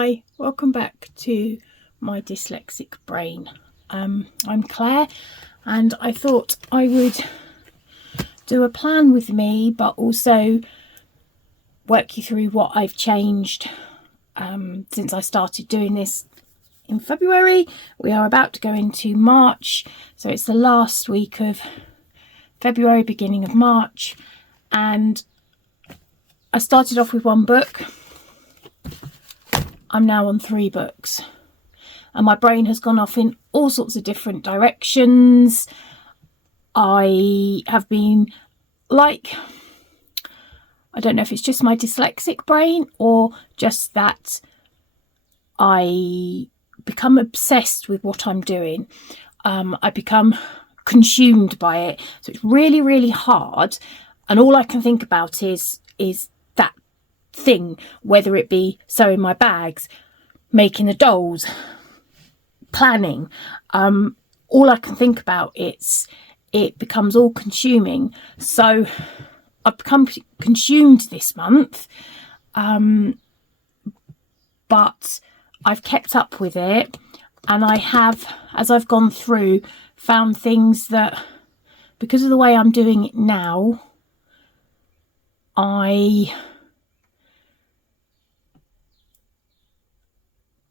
Hi, welcome back to my dyslexic brain. I'm Claire, and I thought I would do a plan with me, but also work you through what I've changed since I started doing this in February. We are about to go into March, so it's the last week of February, beginning of March, and I started off with one book. I'm now on 3 books, and my brain has gone off in all sorts of different directions. I have been like, I don't know if it's just my dyslexic brain or just that I become obsessed with what I'm doing. I become consumed by it. So it's really, really hard. And all I can think about is that thing, whether it be sewing my bags, making the dolls, planning. All I can think about, it becomes all consuming. So I've become consumed this month, but I've kept up with it, and I have, as I've gone through, found things that, because of the way I'm doing it now,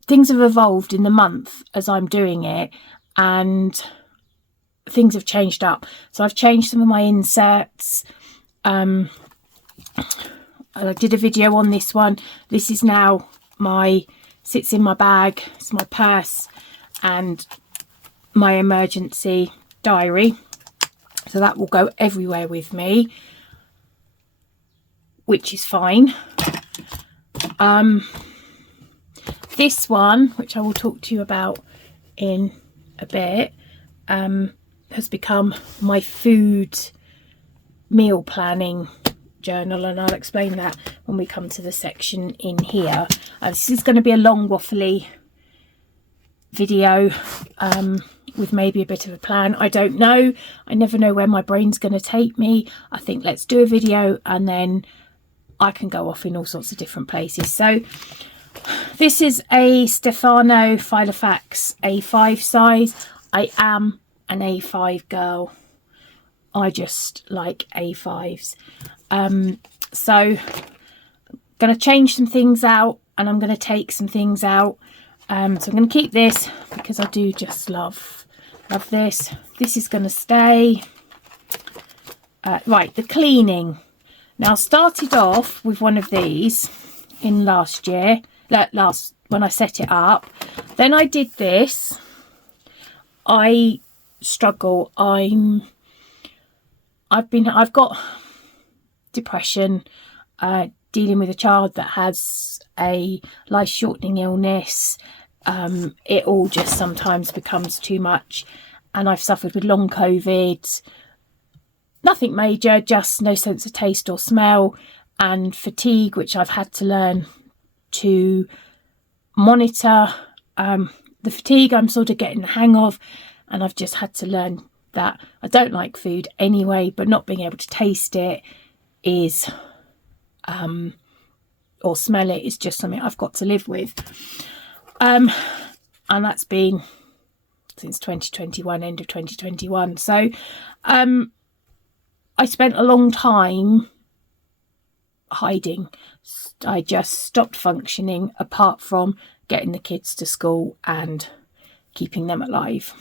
things have evolved in the month as I'm doing it, and things have changed up. So I've changed some of my inserts. I did a video on this one. This is now sits in my bag. It's my purse and my emergency diary. So that will go everywhere with me, which is fine. This one, which I will talk to you about in a bit, has become my food meal planning journal, and I'll explain that when we come to the section in here. This is going to be a long waffly video with maybe a bit of a plan. I don't know. I never know where my brain's going to take me. I think let's do a video and then I can go off in all sorts of different places. So this is a Stefano Filofax A5 size. I am an A5 girl. I just like A5s. So I'm going to change some things out, and I'm going to take some things out. So I'm going to keep this because I do just love this. This is going to stay. Right, the cleaning. Now, I started off with one of these in last year, when I set it up. Then I did this. I struggle. I've got depression, dealing with a child that has a life-shortening illness. It all just sometimes becomes too much, and I've suffered with long COVID. Nothing major, just no sense of taste or smell, and fatigue, which I've had to learn to monitor. The fatigue I'm sort of getting the hang of, and I've just had to learn that I don't like food anyway, but not being able to taste it is or smell it is just something I've got to live with. And that's been since 2021, end of 2021. So I spent a long time hiding. I just stopped functioning, apart from getting the kids to school and keeping them alive.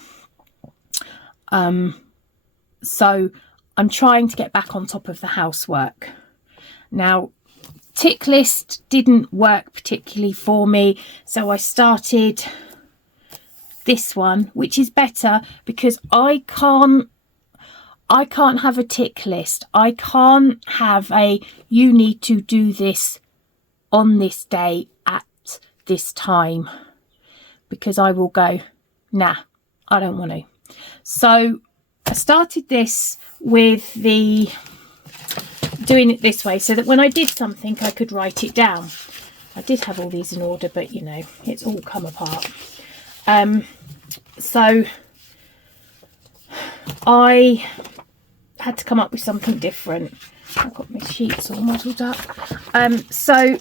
So I'm trying to get back on top of the housework. Now, tick list didn't work particularly for me, so I started this one, which is better because I can't have a tick list. I can't have you need to do this on this day at this time, because I will go, nah, I don't want to. So I started this with doing it this way, so that when I did something I could write it down. I did have all these in order, but you know, it's all come apart. So I had to come up with something different. I've got my sheets all muddled up. So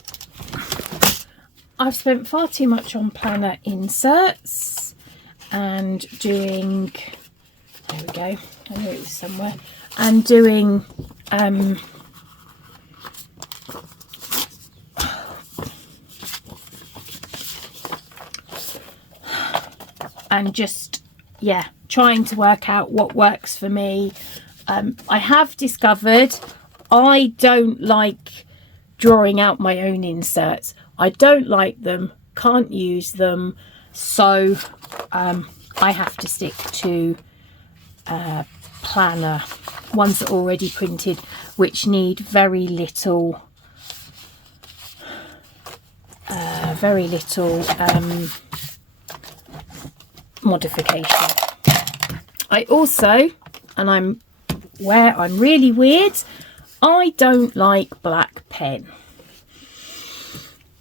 I've spent far too much on planner inserts and doing, there we go, I know it was somewhere, and doing and just, yeah, trying to work out what works for me. I have discovered I don't like drawing out my own inserts. I don't like them, can't use them, so I have to stick to planner ones that are already printed, which need very little modification. I also, and I'm really weird, I don't like black pen.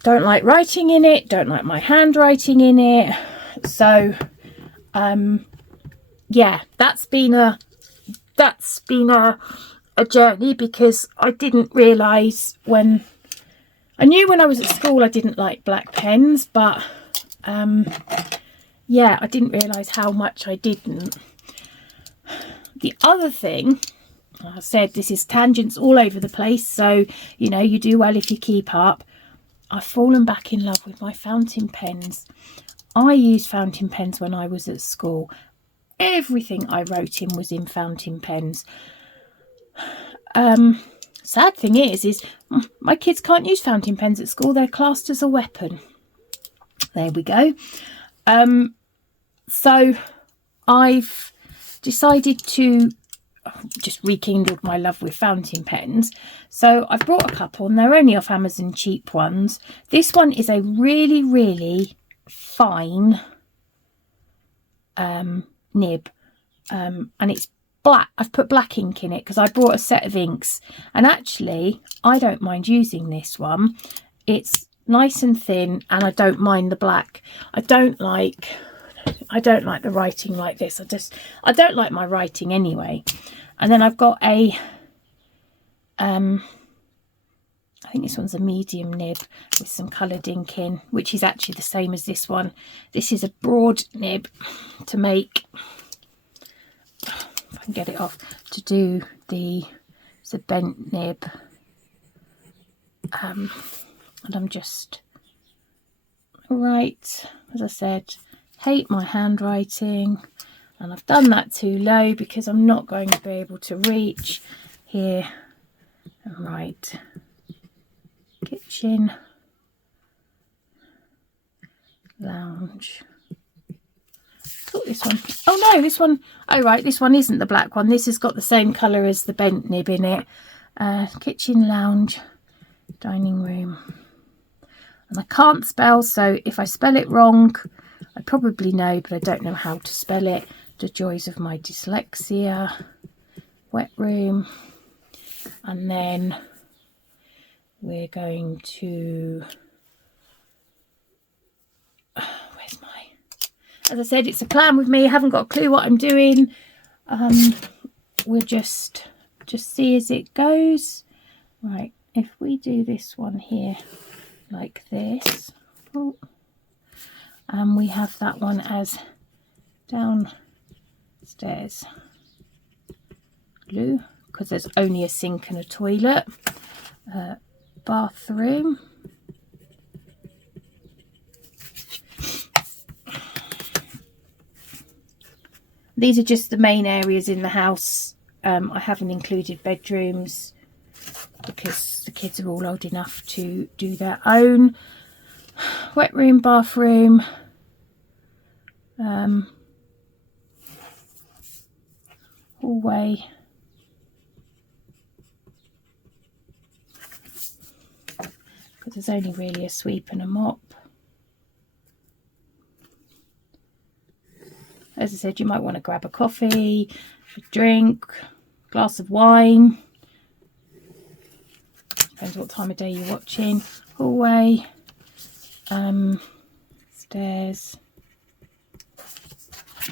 Don't like writing in it, don't like my handwriting in it. So yeah, that's been a journey, because I didn't realise when I was at school I didn't like black pens, but yeah, I didn't realise how much I didn't. The other thing, I said this is tangents all over the place, so you know, you do well if you keep up. I've fallen back in love with my fountain pens. I used fountain pens when I was at school. Everything I wrote in was in fountain pens. Sad thing is my kids can't use fountain pens at school. They're classed as a weapon. There we go. So I've decided to just rekindled my love with fountain pens. So I've brought a couple, and they're only off Amazon, cheap ones. This one is a really, really fine nib, and it's black. I've put black ink in it because I brought a set of inks, and actually I don't mind using this one. It's nice and thin, and I don't mind the black. I don't like the writing like this. I don't like my writing anyway. And then I've got a I think this one's a medium nib with some coloured ink in, which is actually the same as this one. This is a broad nib to make, if I can get it off, to do it's a bent nib. And I'm just, right, as I said, hate my handwriting, and I've done that too low because I'm not going to be able to reach here and write kitchen lounge. Thought this one, oh no, this one, oh right, this one isn't the black one. This has got the same colour as the bent nib in it. Kitchen lounge dining room. And I can't spell, so if I spell it wrong, I probably know, but I don't know how to spell it. The joys of my dyslexia. Wet room. And then we're going to, where's my, as I said, it's a plan with me. I haven't got a clue what I'm doing. We'll just see as it goes. Right, if we do this one here like this, oh, and we have that one as downstairs glue, because there's only a sink and a toilet. Bathroom. These are just the main areas in the house. I haven't included bedrooms because the kids are all old enough to do their own. Wet room, bathroom, hallway, because there's only really a sweep and a mop. As I said, you might want to grab a coffee, a drink, glass of wine. Depends what time of day you're watching. Hallway, stairs.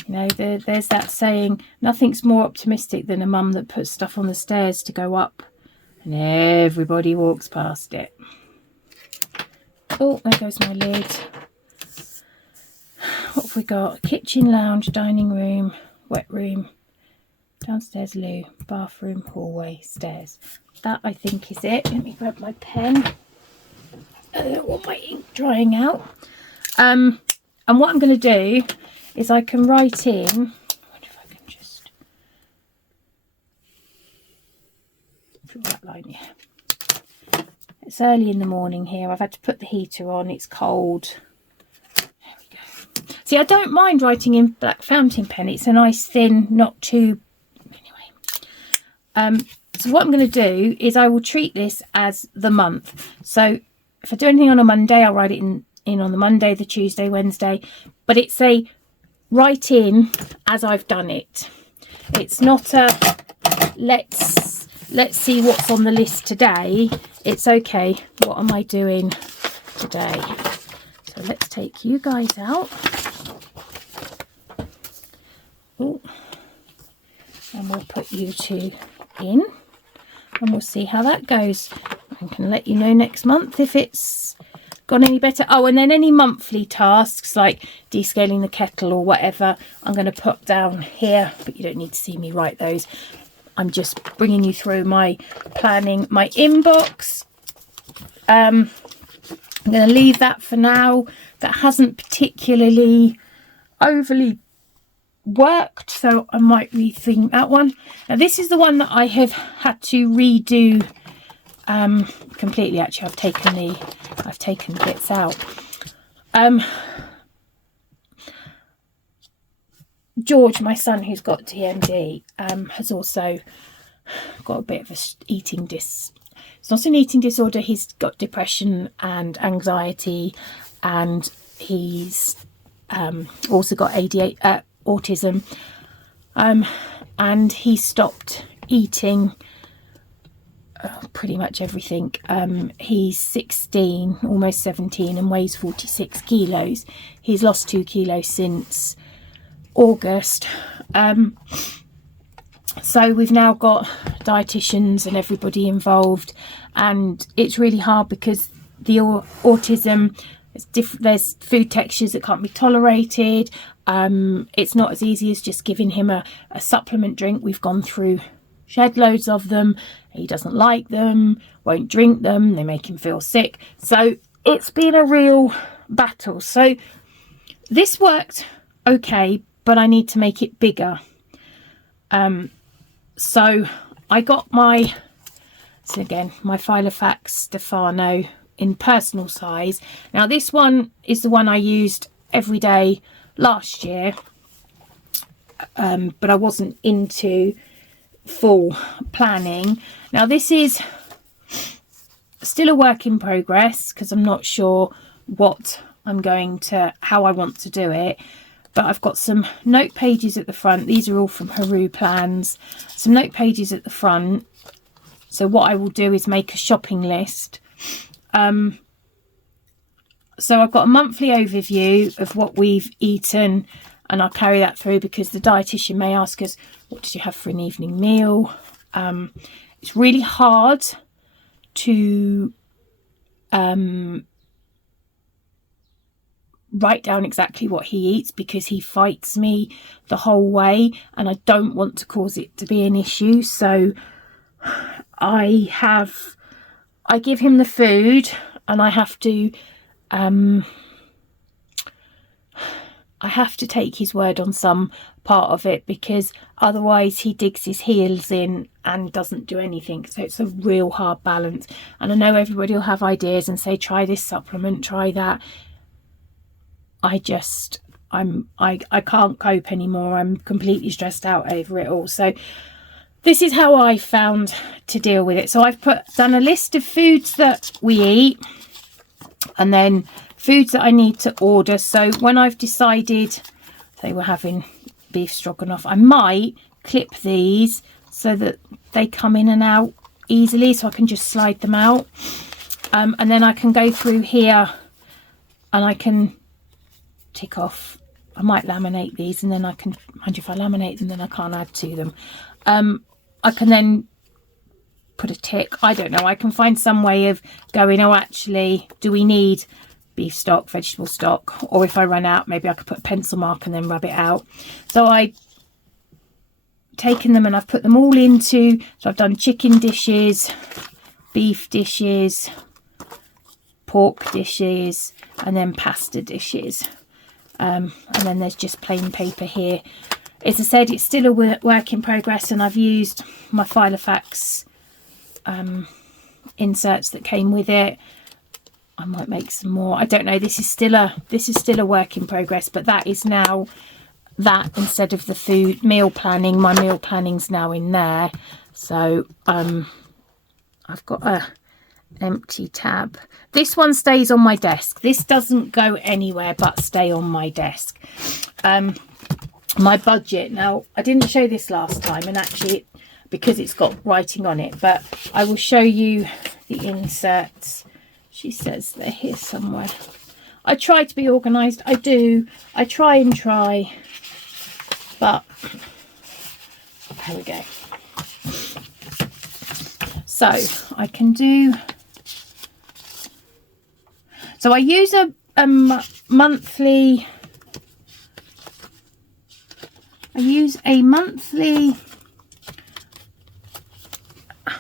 You know, there's that saying, nothing's more optimistic than a mum that puts stuff on the stairs to go up and everybody walks past it. Oh, there goes my lid. What have we got? Kitchen, lounge, dining room, wet room, downstairs loo, bathroom, hallway, stairs. That I think is it. Let me grab my pen. I don't want my ink drying out. And what I'm going to do is I can write in. I wonder if I can just draw that line. Yeah. It's early in the morning here. I've had to put the heater on. It's cold. There we go. See, I don't mind writing in black fountain pen. It's a nice thin, not too. Anyway. So what I'm going to do is I will treat this as the month. So if I do anything on a Monday, I'll write it in on the Monday, the Tuesday, Wednesday. But it's a write in as I've done it. It's not a let's see what's on the list today. It's okay, what am I doing today? So let's take you guys out. Ooh. And we'll put you two in and we'll see how that goes. I can let you know next month if it's gone any better. Oh, and then any monthly tasks like descaling the kettle or whatever, I'm going to put down here, but you don't need to see me write those. I'm just bringing you through my planning, my inbox. I'm going to leave that for now. That hasn't particularly overly worked, so I might rethink that one. Now this is the one that I have had to redo completely. Actually, I've taken the bits out. George, my son, who's got DMD, has also got a bit of a eating it's not an eating disorder. He's got depression and anxiety, and he's also got autism, and he stopped eating pretty much everything. He's 16, almost 17, and weighs 46 kilos. He's lost 2 kilos since August. So we've now got dietitians and everybody involved, and it's really hard because the autism, there's food textures that can't be tolerated. It's not as easy as just giving him a supplement drink. We've gone through shed loads of them. He doesn't like them, won't drink them, they make him feel sick. So it's been a real battle. So this worked okay, but I need to make it bigger. So I got my Filofax Stefano in personal size. Now this one is the one I used every day last year, but I wasn't into full planning. Now this is still a work in progress because I'm not sure how I want to do it. But I've got some note pages at the front. These are all from Haru Plans. Some note pages at the front. So what I will do is make a shopping list. So I've got a monthly overview of what we've eaten, and I'll carry that through because the dietitian may ask us, what did you have for an evening meal? It's really hard to write down exactly what he eats because he fights me the whole way, and I don't want to cause it to be an issue. So I give him the food, and I have to take his word on some part of it because otherwise he digs his heels in and doesn't do anything. So it's a real hard balance, and I know everybody will have ideas and say try this supplement, try that. I can't cope anymore. I'm completely stressed out over it all. So this is how I found to deal with it. So I've done a list of foods that we eat, and then foods that I need to order. So when I've decided they were having beef stroganoff, I might clip these so that they come in and out easily, so I can just slide them out. And then I can go through here and I can tick off. I might laminate these, and then I can, mind you, if I laminate them then I can't add to them. I can then put a tick. I don't know. I can find some way of going, oh, actually, do we need beef stock, vegetable stock? Or if I run out, maybe I could put a pencil mark and then rub it out. So I've taken them and I've put them all into, so I've done chicken dishes, beef dishes, pork dishes, and then pasta dishes. And then there's just plain paper here. As I said, it's still a work in progress, and I've used my Filofax inserts that came with it. I might make some more. I don't know. This is still a work in progress, but that is now that instead of the food meal planning. My meal planning's now in there. So I've got a empty tab. This one stays on my desk. This doesn't go anywhere but stay on my desk. My budget, now I didn't show this last time, and actually because it's got writing on it, but I will show you the inserts. She says they're here somewhere. I try to be organised. I do. I try, but here we go. So I can do, so I use a monthly,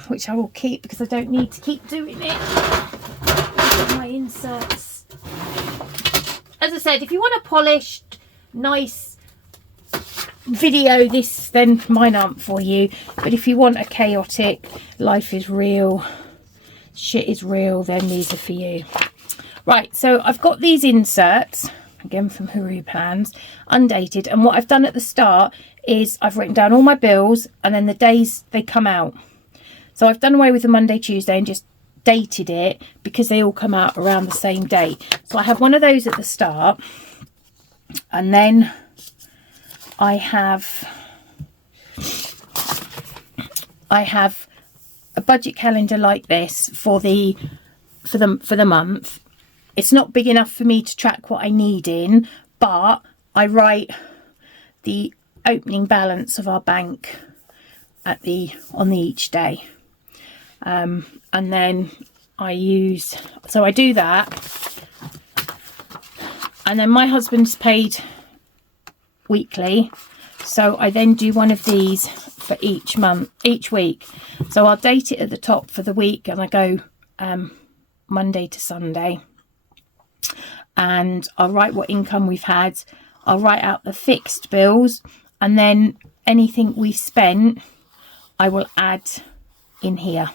which I will keep because I don't need to keep doing it. My inserts. As I said, if you want a polished, nice video, then mine aren't for you. But if you want a chaotic, life is real, shit is real, then these are for you. Right, so I've got these inserts, again from Huru Plans, undated. And what I've done at the start is I've written down all my bills and then the days they come out. So I've done away with the Monday, Tuesday and just dated it because they all come out around the same date. So I have one of those at the start, and then I have a budget calendar like this for the month. It's not big enough for me to track what I need in, but I write the opening balance of our bank on each day. And then I do that, and then my husband's paid weekly, so I then do one of these for each week. So I'll date it at the top for the week, and I go Monday to Sunday, and I'll write what income we've had. I'll write out the fixed bills, and then anything we've spent I will add in here,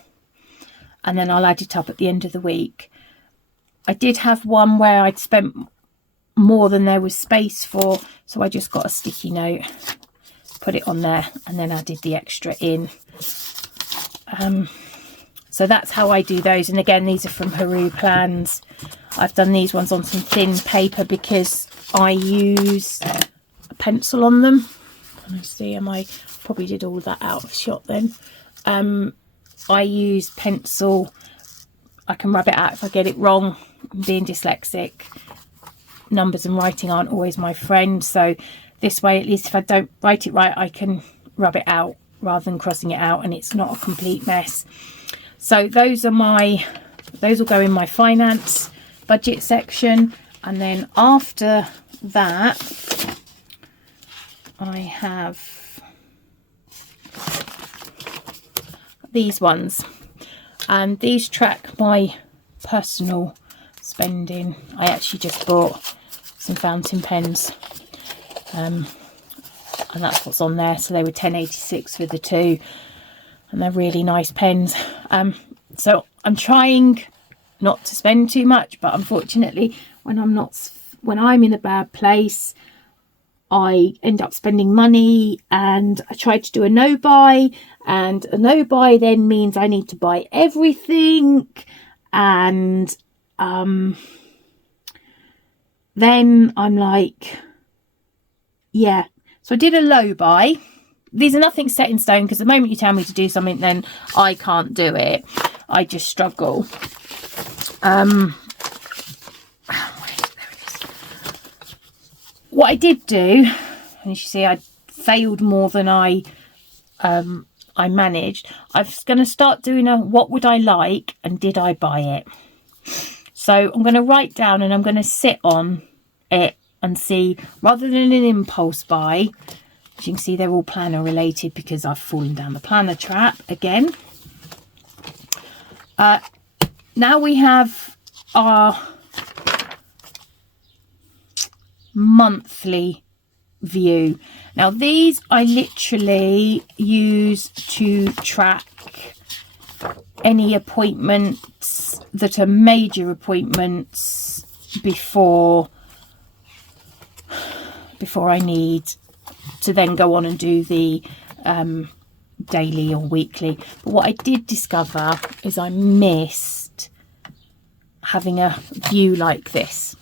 and then I'll add it up at the end of the week. I did have one where I'd spent more than there was space for, so I just got a sticky note, put it on there, and then added the extra in. So that's how I do those. And again, these are from Huru Plans. I've done these ones on some thin paper because I use a pencil on them. Can I see? I probably did all that out of shot then. I use pencil. I can rub it out if I get it wrong. Being dyslexic, numbers and writing aren't always my friend. So this way, at least if I don't write it right, I can rub it out rather than crossing it out, and it's not a complete mess. So those will go in my finance budget section. And then after that, I have these ones, and these track my personal spending. I actually just bought some fountain pens, and that's what's on there. So they were £10.86 for the two, and they're really nice pens. So I'm trying not to spend too much, but unfortunately when I'm in a bad place, I end up spending money. And I tried to do a no buy, and a no buy then means I need to buy everything, and then I'm like, yeah. So I did a low buy. These are nothing set in stone, because the moment you tell me to do something, then I can't do it. I just struggle. What I did do, and you see I failed more than I I managed. I'm going to start doing a what would I like and did I buy it. So I'm going to write down and I'm going to sit on it and see, rather than an impulse buy. As you can see, they're all planner related because I've fallen down the planner trap again. Now we have our monthly view. Now these I literally use to track any appointments that are major appointments before I need to then go on and do the daily or weekly. But what I did discover is I missed having a view like this.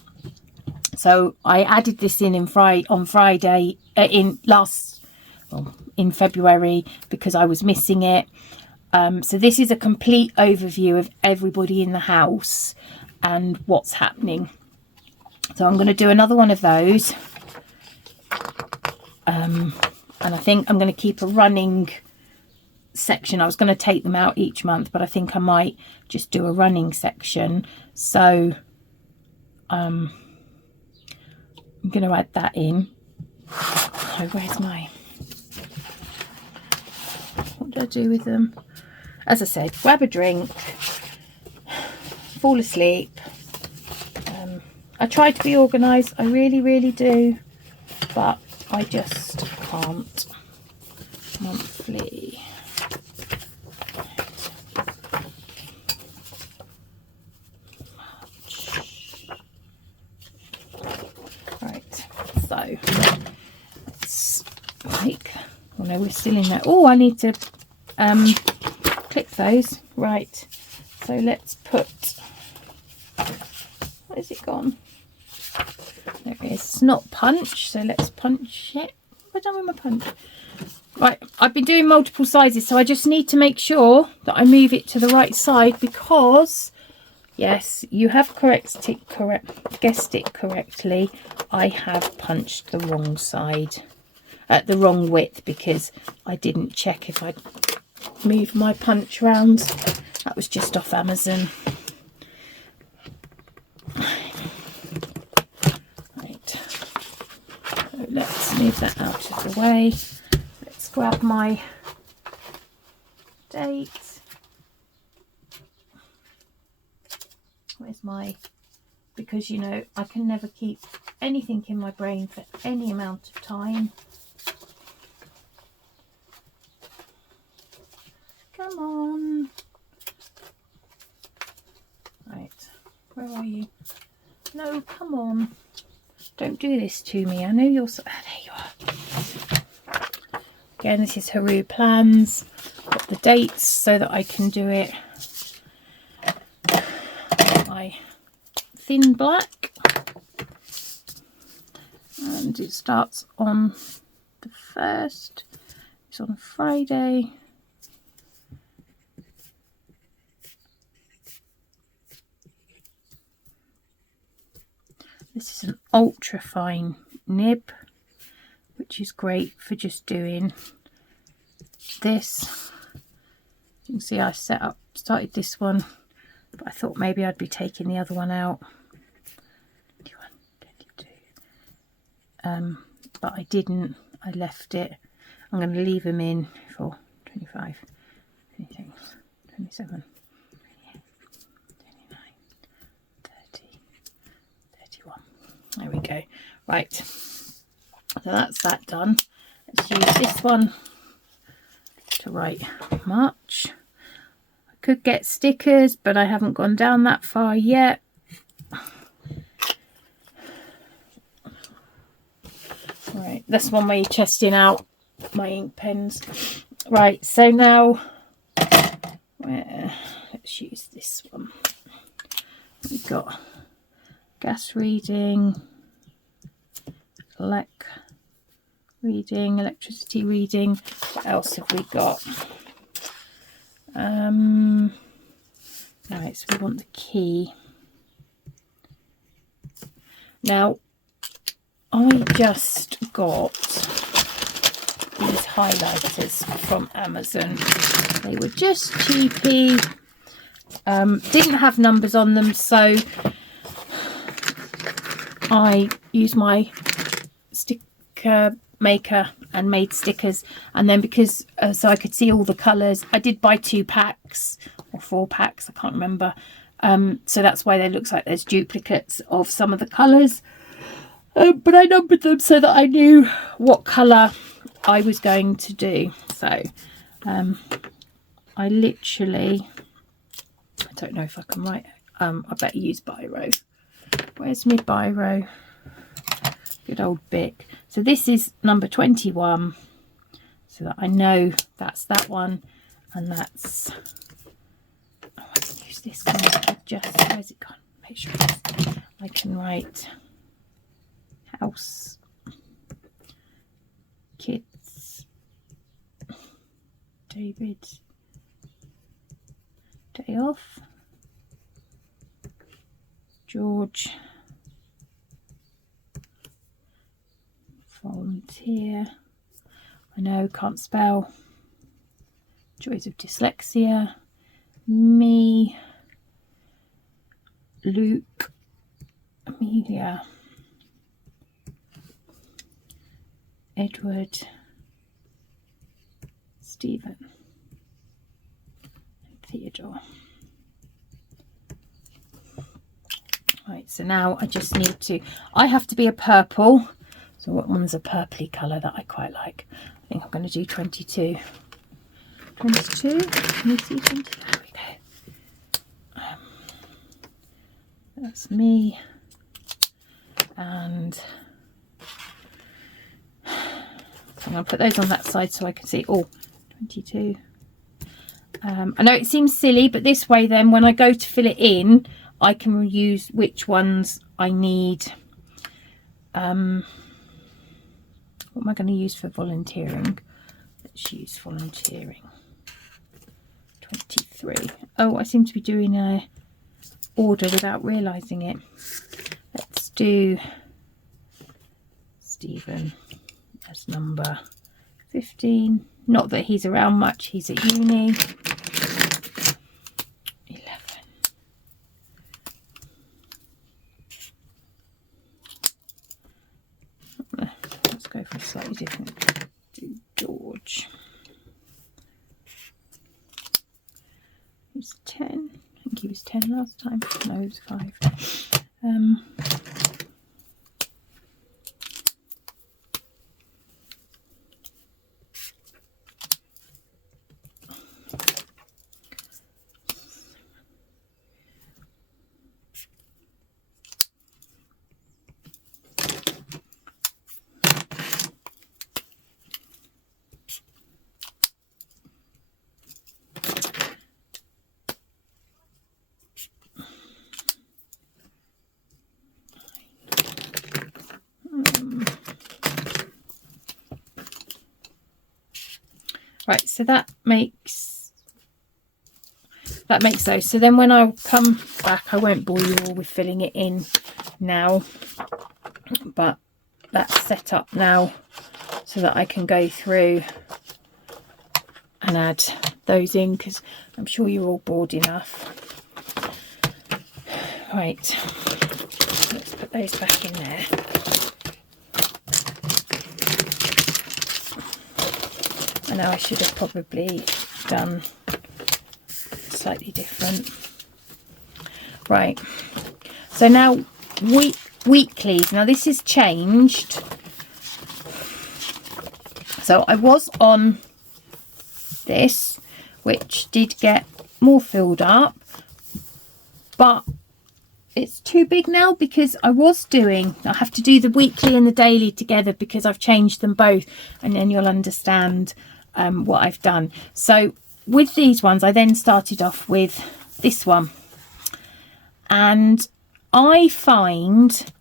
So I added this in Friday in February because I was missing it. So this is a complete overview of everybody in the house and what's happening. So I'm going to do another one of those. And I think I'm going to keep a running section. I was going to take them out each month, but I think I might just do a running section. So I'm going to add that in. Oh, where's my... What do I do with them? As I said, grab a drink, fall asleep. I try to be organised. I really, really do. But I just can't. Monthly. Right. So let's take. Oh no, we're still in there. Oh, I need to clip those. Right. So let's put. Where's it gone? There it is. It's not punch, so let's punch it. What have I done with my punch? Right, I've been doing multiple sizes, so I just need to make sure that I move it to the right side because, yes, you have guessed it correctly. I have punched the wrong side, the wrong width, because I didn't check if I'd moved my punch round. That was just off Amazon. Let's move that out of the way. Let's grab my date. Where's my... Because, you know, I can never keep anything in my brain for any amount of time. Come on. Right. Where are you? No, come on. Don't do this to me. I know you're so... there you are. Again, this is Haru Plans. Got the dates so that I can do it. My thin black. And it starts on the 1st. It's on Friday. This is an ultra fine nib, which is great for just doing this. You can see I started this one, but I thought maybe I'd be taking the other one out. 21, 22. But I didn't. I left it. I'm going to leave them in for 25, 26, 27. There we go. Right, so that's that done. Let's use this one to write March. I could get stickers, but I haven't gone down that far yet. Right, that's one way you're testing out my ink pens. Right, so now let's use this one. We've got gas reading, electricity reading. What else have we got? Right, so we want the key. Now, I just got these highlighters from Amazon. They were just cheapy, didn't have numbers on them, so I used my sticker maker and made stickers. And then because so I could see all the colours, I did buy 2 packs or 4 packs, I can't remember. So that's why they looks like there's duplicates of some of the colours. But I numbered them so that I knew what colour I was going to do. So I literally, I don't know if I can write, I better use biro. Where's my biro? Good old Bic. So this is number 21, so that I know that's that one, and that's, oh, I can use this one. Just, where's it gone? Make sure I can write house, kids, David, day off, George, volunteer, I know, can't spell, joys of dyslexia, me, Luke, Amelia, Edward, Stephen, and Theodore. Right, so now I just need to, I have to be a purple. So what one's a purpley colour that I quite like? I think I'm going to do 22. 22? Can you see 22? There we go. That's me. And I'm going to put those on that side so I can see. Oh, 22. I know it seems silly, but this way then when I go to fill it in, I can use which ones I need. What am I going to use for volunteering? Let's use volunteering. 23. Oh, I seem to be doing a order without realising it. Let's do Stephen as number 15. Not that he's around much, he's at uni. 11. Let's go for a slightly different. Do George. He's 10. I think he was 10 last time. No, he was 5. Right, so that makes those. So then when I come back, I won't bore you all with filling it in now, but that's set up now so that I can go through and add those in, because I'm sure you're all bored enough. Right, let's put those back in there. I know I should have probably done slightly different. Right, so now weeklies. Now this is changed. So I was on this, which did get more filled up, but it's too big now because I have to do the weekly and the daily together because I've changed them both, and then you'll understand what I've done. So with these ones, I then started off with this one, and I find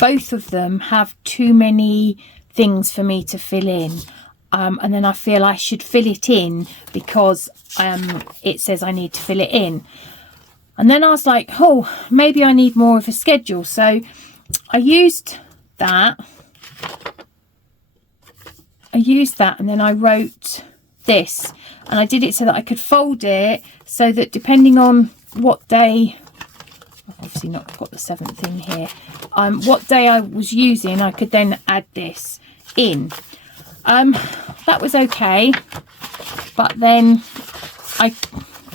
both of them have too many things for me to fill in, and then I feel I should fill it in because it says I need to fill it in. And then I was like, oh, maybe I need more of a schedule. So I used that I used that, and then I wrote this, and I did it so that I could fold it so that depending on what day, I've obviously not got the 7th in here, what day I was using, I could then add this in. That was okay, but then I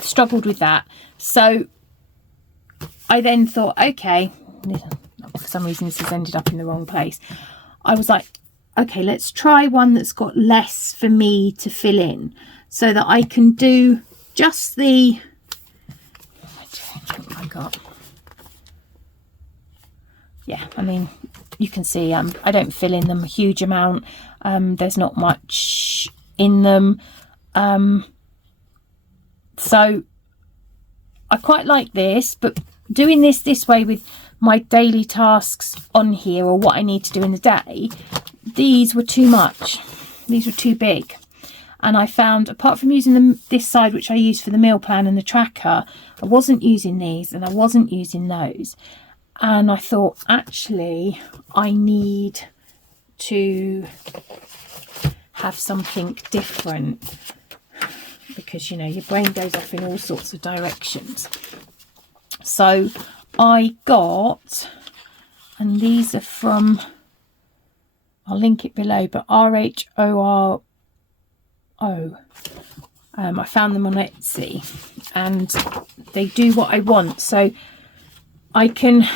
struggled with that, so I then thought, okay, for some reason this has ended up in the wrong place. I was like, okay, let's try one that's got less for me to fill in, so that I can do just the, what I got. Yeah, I mean, you can see I don't fill in them a huge amount. There's not much in them. So I quite like this, but doing this way with my daily tasks on here, or what I need to do in the day, these were too much. These were too big. And I found, apart from using this side, which I use for the meal plan and the tracker, I wasn't using these and I wasn't using those. And I thought, actually, I need to have something different, because, you know, your brain goes off in all sorts of directions. So I got, and these are from, I'll link it below, but RHORO. I found them on Etsy, and they do what I want. So I can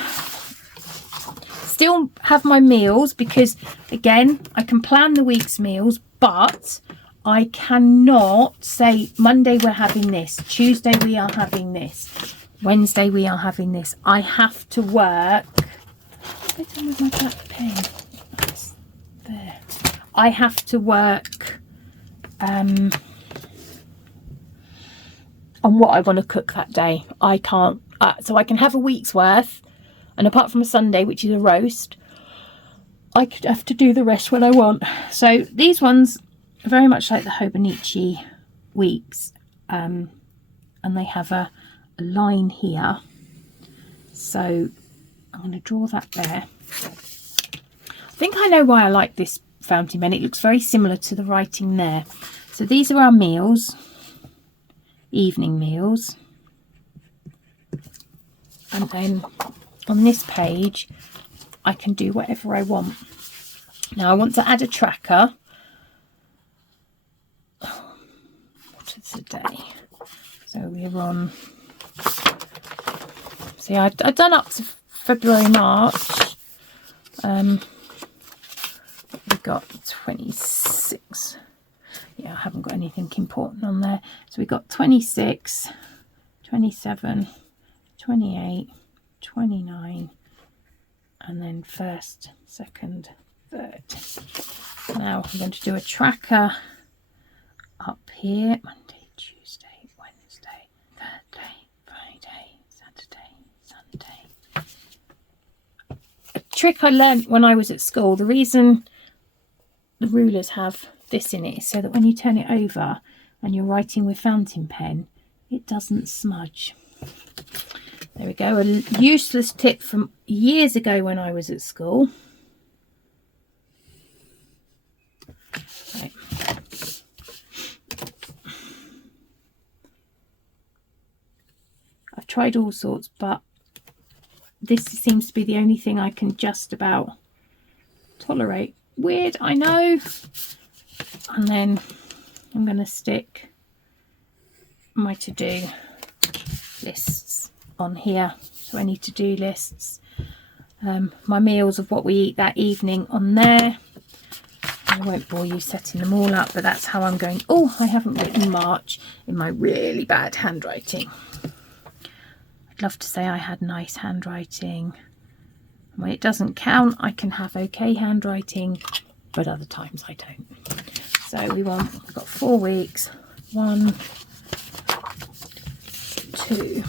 still have my meals, because again, I can plan the week's meals, but I cannot say Monday we're having this, Tuesday we are having this, Wednesday we are having this. I have to work. What's I done with my black pen? That's there. I have to work on what I want to cook that day. I can't. So I can have a week's worth, and apart from a Sunday, which is a roast, I could have to do the rest when I want. So these ones are very much like the Hobonichi weeks, and they have a line here. So I'm going to draw that there. I think I know why I like this fountain pen. It looks very similar to the writing there. So these are our meals, evening meals. And then on this page, I can do whatever I want. Now I want to add a tracker. What is the day? So we're on, see, I've done up to February, March. We've got 26. Yeah, I haven't got anything important on there. So we've got 26, 27, 28, 29, and then 1st, 2nd, 3rd. Now I'm going to do a tracker up here. Monday, Tuesday, Wednesday, Thursday, Friday, Saturday, Sunday. A trick I learned when I was at school, the reason the rulers have this in it is so that when you turn it over and you're writing with fountain pen, it doesn't smudge. There we go, a useless tip from years ago when I was at school. Right. I've tried all sorts, but this seems to be the only thing I can just about tolerate. Weird, I know. And then I'm going to stick my to-do lists on here. So any to-do lists, my meals of what we eat that evening on there. I won't bore you setting them all up, but that's how I'm going. Oh, I haven't written March in my really bad handwriting. I'd love to say I had nice handwriting. When it doesn't count, I can have okay handwriting, but other times I don't. So we've got 4 weeks. 1, 2,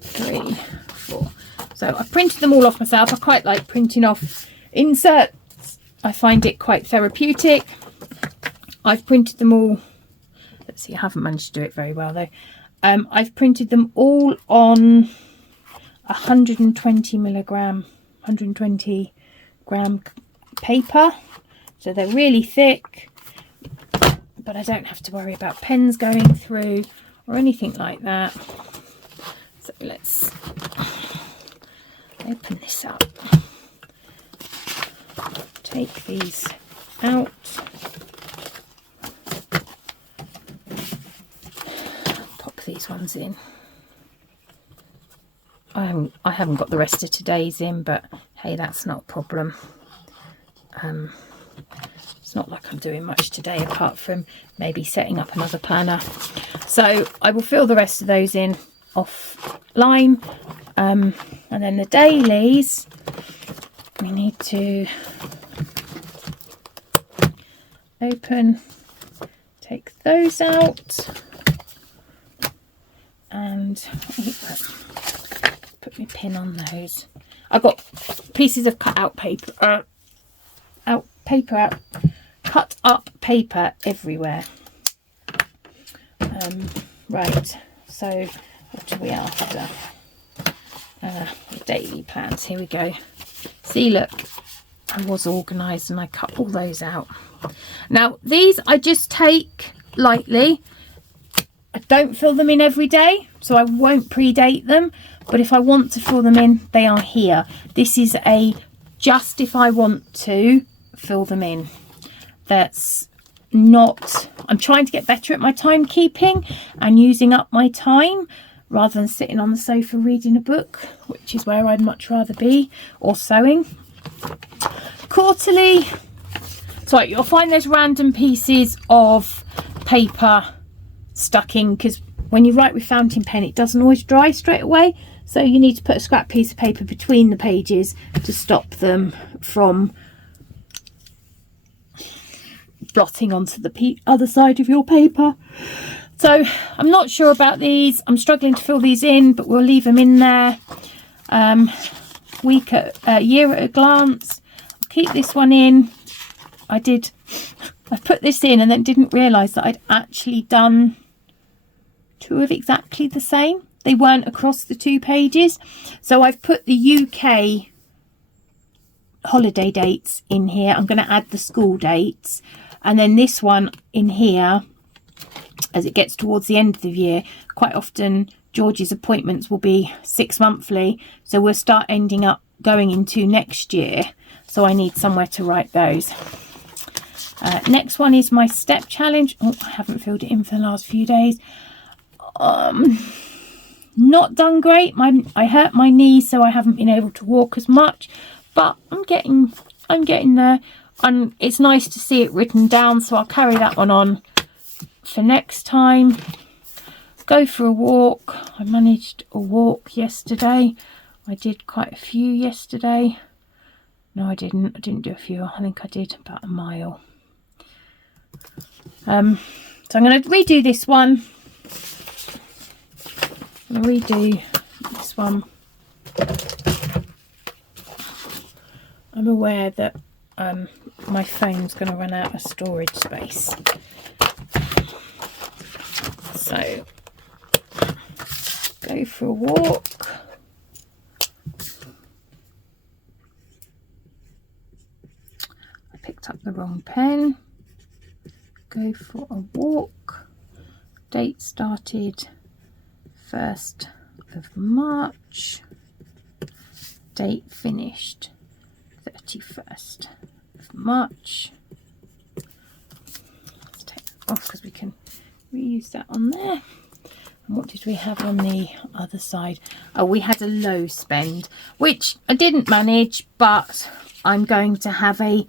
3, 4. So I printed them all off myself. I quite like printing off inserts. I find it quite therapeutic. I've printed them all. Let's see, I haven't managed to do it very well though. I've printed them all on 120 gram paper. So they're really thick, but I don't have to worry about pens going through or anything like that. So let's open this up. Take these out. Pop these ones in. I haven't got the rest of today's in, but hey, that's not a problem. It's not like I'm doing much today apart from maybe setting up another planner. So I will fill the rest of those in offline. And then the dailies, we need to open, take those out, and put my pin on those. I've got pieces of cut up paper everywhere. Right, so what are we after? Daily plans, here we go. See, look, I was organised and I cut all those out. Now these I just take lightly. I don't fill them in every day, so I won't predate them, but if I want to fill them in, they are here. This is a just if I want to fill them in. That's not, I'm trying to get better at my timekeeping and using up my time rather than sitting on the sofa reading a book, which is where I'd much rather be, or sewing. Quarterly, so you'll find there's random pieces of paper stuck in, because when you write with fountain pen it doesn't always dry straight away, so you need to put a scrap piece of paper between the pages to stop them from blotting onto the other side of your paper. So I'm not sure about these. I'm struggling to fill these in, but we'll leave them in there. Year at a glance. I'll keep this one in. I put this in and then didn't realise that I'd actually done two of exactly the same. They weren't across the 2 pages. So I've put the UK holiday dates in here. I'm going to add the school dates. And then this one in here, as it gets towards the end of the year, quite often George's appointments will be 6 monthly. So we'll start ending up going into next year. So I need somewhere to write those. Next one is my step challenge. Oh, I haven't filled it in for the last few days. Not done great. I hurt my knee, so I haven't been able to walk as much, but I'm getting there. And it's nice to see it written down, so I'll carry that one on for next time. Go for a walk. I managed a walk yesterday. I did quite a few yesterday. No, I didn't. I didn't do a few. I think I did about a mile. So I'm going to redo this one. I'm going to redo this one. I'm aware that my phone's going to run out of storage space. So, go for a walk. I picked up the wrong pen. Go for a walk. Date started 1st of March. Date finished 31st of March. Let's take that off because we can reuse that on there. And what did we have on the other side? Oh, we had a low spend, which I didn't manage, but I'm going to have a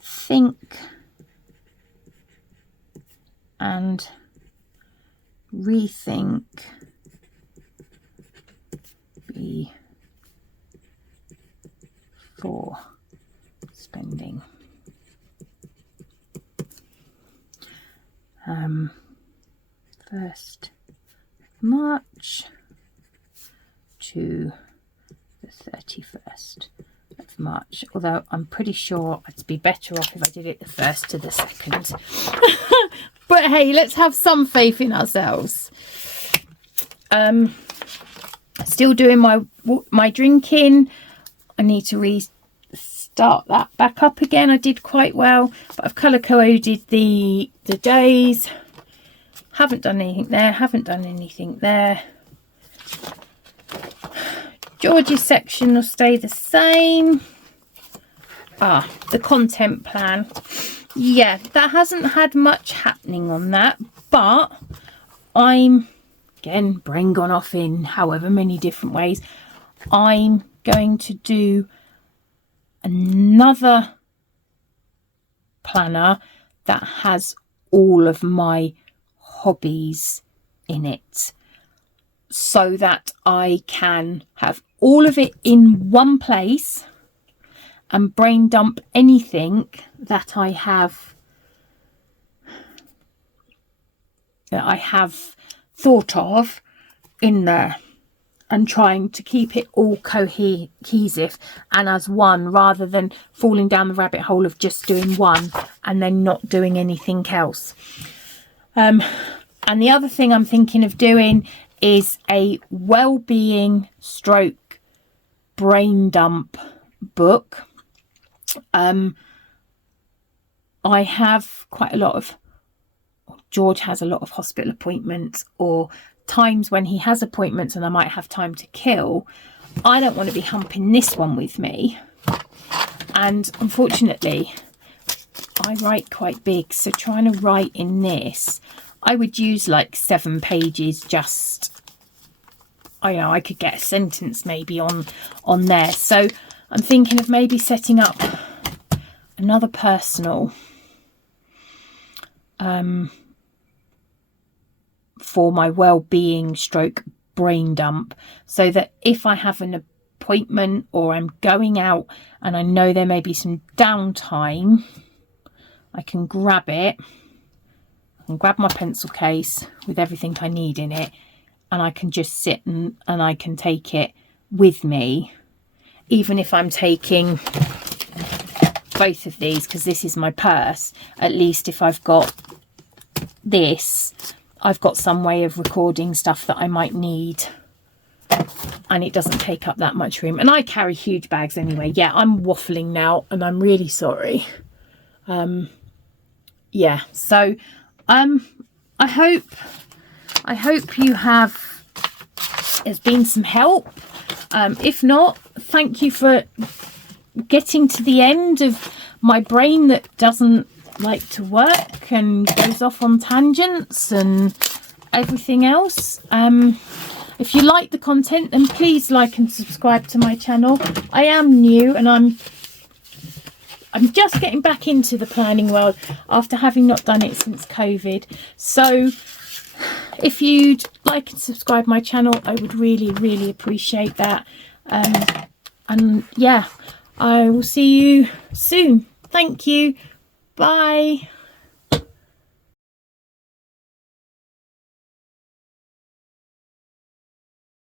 think and rethink before spending. 1st March to the 31st of March, although I'm pretty sure I'd be better off if I did it the 1st to the 2nd. But hey, let's have some faith in ourselves. Still doing my drinking. I need to start that back up again. I did quite well, but I've colour coded the days. Haven't done anything there, haven't done anything there. George's section will stay the same. The content plan. Yeah, that hasn't had much happening on that, but I'm, again, brain gone off in however many different ways. I'm going to do another planner that has all of my hobbies in it, so that I can have all of it in one place and brain dump anything that I have thought of in there, and trying to keep it all cohesive and as one, rather than falling down the rabbit hole of just doing one and then not doing anything else. And the other thing I'm thinking of doing is a well-being stroke brain dump book. I have quite a lot of, George has a lot of hospital appointments, or times when he has appointments and I might have time to kill. I don't want to be humping this one with me, and unfortunately I write quite big, so trying to write in this, I would use like 7 pages. Just, I could get a sentence maybe on there. So I'm thinking of maybe setting up another personal for my well-being stroke brain dump, so that if I have an appointment or I'm going out and I know there may be some downtime, I can grab it and grab my pencil case with everything I need in it, and I can just sit and I can take it with me, even if I'm taking both of these, because this is my purse. At least if I've got this, I've got some way of recording stuff that I might need, and it doesn't take up that much room. And I carry huge bags anyway. Yeah, I'm waffling now and I'm really sorry. Yeah, so I hope you have, there's been some help. If not, thank you for getting to the end of my brain that doesn't like to work and goes off on tangents and everything else. If you like the content, then please like and subscribe to my channel. I am new and I'm just getting back into the planning world after having not done it since COVID. So if you'd like and subscribe my channel, I would really appreciate that. And yeah, I will see you soon. Thank you. Bye.